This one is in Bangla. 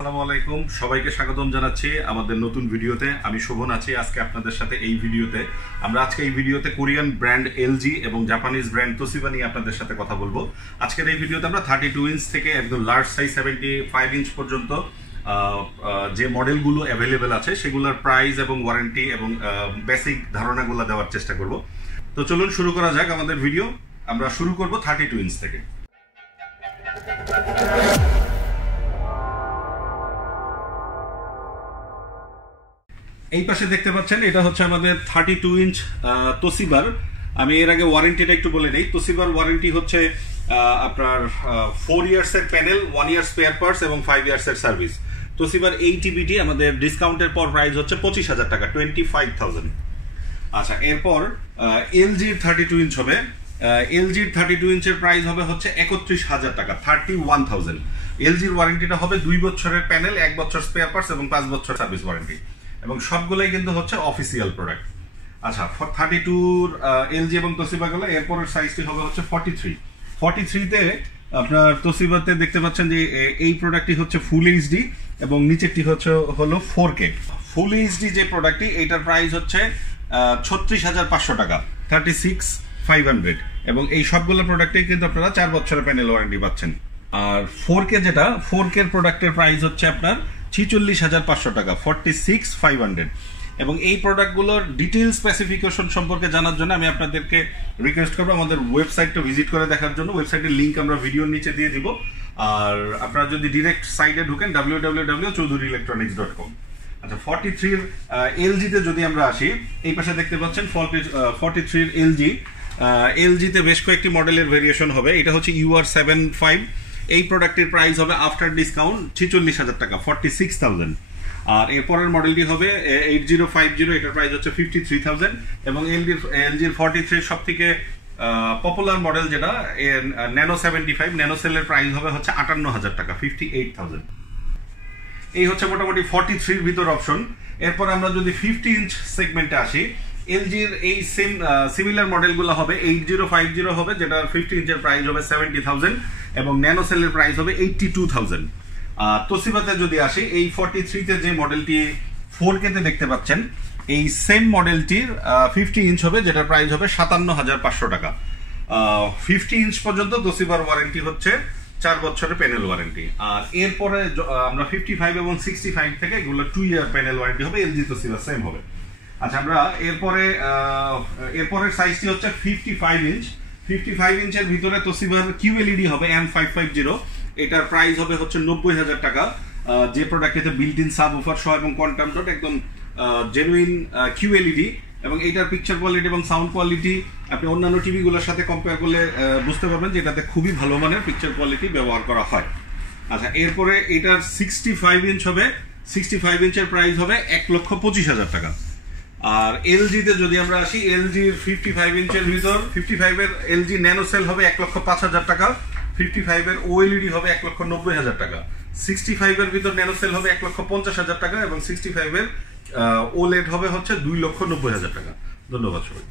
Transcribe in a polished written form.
আসসালামু আলাইকুম, সবাইকে স্বাগতম জানাচ্ছি আমাদের নতুন ভিডিওতে। আমি শোভন আছি আজকে আপনাদের সাথে এই ভিডিওতে। আমরা আজকে এই ভিডিওতে কোরিয়ান ব্র্যান্ড এলজি এবং জাপানিজ ব্র্যান্ড তোশিবা নিয়ে আপনাদের সাথে কথা বলবো। আজকের এই ভিডিওতে আমরা 32 ইঞ্চ থেকে একদম লার্জ সাইজ 75 ইঞ্চ পর্যন্ত যে মডেলগুলো অ্যাভেলেবেল আছে সেগুলোর প্রাইস এবং ওয়ারেন্টি এবং বেসিক ধারণাগুলো দেওয়ার চেষ্টা করব। তো চলুন শুরু করা যাক আমাদের ভিডিও। আমরা শুরু করব 32 ইঞ্চ থেকে। এই পাশে দেখতে পাচ্ছেন এটা হচ্ছে আমাদের 32 ইঞ্চ তোশিবার। আমি এর আগে ওয়ারেন্টিটা একটু বলে নেই। তোশিবার ওয়ারেন্টি হচ্ছে আপনার 4 ইয়ার্স এর প্যানেল, 1 ইয়ার স্পেয়ার পার্টস এবং 5 ইয়ার্স এর সার্ভিস। তোশিবার এই টিভিটি আমাদের ডিসকাউন্টের পর প্রাইস হচ্ছে 25,000 টাকা, 25,000। আচ্ছা, এরপর এলজির 32 ইঞ্চ হবে। এলজির 32 ইঞ্চের প্রাইস হবে হচ্ছে 31,000 টাকা, 31,000। এলজির ওয়ারেন্টিটা হবে 2 বছরের প্যানেল, 1 বছর স্পেয়ার পার্টস এবং 5 বছর সার্ভিস ওয়ারেন্টি, এবং সবগুলোই কিন্তু হচ্ছে অফিসিয়াল প্রোডাক্ট। আচ্ছা, 32 এলজি এবং তোশিবাগুলো। এরপরের সাইজটি হবে হচ্ছে 43তে আপনার তোশিবাতে দেখতে পাচ্ছেন যে এই প্রোডাক্টটি হচ্ছে ফুল এইচডি এবং নিচেরটি হলো 4K। ফুল এইচডি যে প্রোডাক্টটি, এইটার প্রাইস হচ্ছে 36,500 টাকা, 36,500, এবং এই সবগুলো প্রোডাক্টেই কিন্তু আপনারা 4 বছরের প্যানেল ওয়ারেন্টি পাচ্ছেন। আর 4K যেটা, 4K প্রোডাক্টের প্রাইস হচ্ছে আপনার 46,500 টাকা, 46,500। এবং এই প্রোডাক্টগুলোর ডিটেইল স্পেসিফিকেশন সম্পর্কে জানার জন্য আমি আপনাদেরকে রিকোয়েস্ট করবো আমাদের ওয়েবসাইটটা ভিজিট করে দেখার জন্য। ওয়েবসাইটের লিঙ্ক আমরা ভিডিওর নিচে দিয়ে দিব। আর আপনারা যদি ডিরেক্ট সাইটে ঢুকেন www.choudhuryelectronics.com। আচ্ছা, 43 এলজিতে যদি আমরা আসি, এই পাশে দেখতে পাচ্ছেন 43 এলজি। এলজিতে বেশ কয়েকটি মডেলের ভেরিয়েশন হবে। এটা হচ্ছে UR75। এই প্রোডাক্টের প্রাইস হবে আফটার ডিসকাউন্ট 46,000 টাকা, 46,000। আর এরপরের মডেলটি হবে 8050। এটার প্রাইস হচ্ছে 53,000। এবং এলজির 43 সব থেকে পপুলার মডেল যেটা ন্যানো 75, ন্যানো সেলের প্রাইস হবে হচ্ছে 58,000 টাকা, 58,000। এই হচ্ছে মোটামুটি 43-র ভিতর অপশন। এরপর আমরা যদি 50 ইঞ্চ সেগমেন্টে আসি, এলজির এই সেম সিমিলার মডেলগুলো হবে। 8050 হবে, যেটার 50 ইঞ্চের প্রাইস হবে 70,000 এবং ন্যানো সেলের প্রাইস হবে 82,000। তোশিবাতে যদি আসি, এই 43তে যে মডেলটি 4K তে দেখতে পাচ্ছেন, এই সেম মডেলটির 50 ইঞ্চ হবে, যেটার প্রাইস হবে 57,500 টাকা। 50 ইঞ্চ পর্যন্ত তোশিবার ওয়ারেন্টি হচ্ছে 4 বছরের প্যানেল ওয়ারেন্টি। আর এরপরে আমরা 55 এবং 65 থেকে এগুলো 2 ইয়ার প্যানেল ওয়ারেন্টি হবে। এলজি তোশিবা সেম হবে। আচ্ছা, আমরা এরপরের সাইজটি হচ্ছে 55 ইঞ্চ। 55 ইঞ্চের ভিতরে তোশিবার QLED হবে M550। এটার প্রাইস হবে হচ্ছে 90,000 টাকা। যে প্রোডাক্টে বিল্ট ইন সাব ওফার সহ এবং কোয়ান্টাম ডট, একদম জেনুইন QLED। এবং এইটার পিকচার কোয়ালিটি এবং সাউন্ড কোয়ালিটি আপনি অন্যান্য টিভিগুলোর সাথে কম্পেয়ার করলে বুঝতে পারবেন যে এটাতে খুবই ভালো মানের পিকচার কোয়ালিটি ব্যবহার করা হয়। আচ্ছা, এরপরে এটার 65 ইঞ্চ হবে। 65 ইঞ্চের প্রাইস হবে 1,25,000 টাকা। আর এলজিতে যদি আমরা আসি, এলজির 55 ইঞ্চের ভিতর 55-এর এলজি ন্যানো সেল হবে 1,05,000 টাকা। 55-এর OLED হবে 1,90,000 টাকা। 65-এর ভিতর ন্যানো সেল হবে 1,50,000 টাকা এবং 65-এর OLED হবে হচ্ছে 2,90,000 টাকা। ধন্যবাদ সবাই।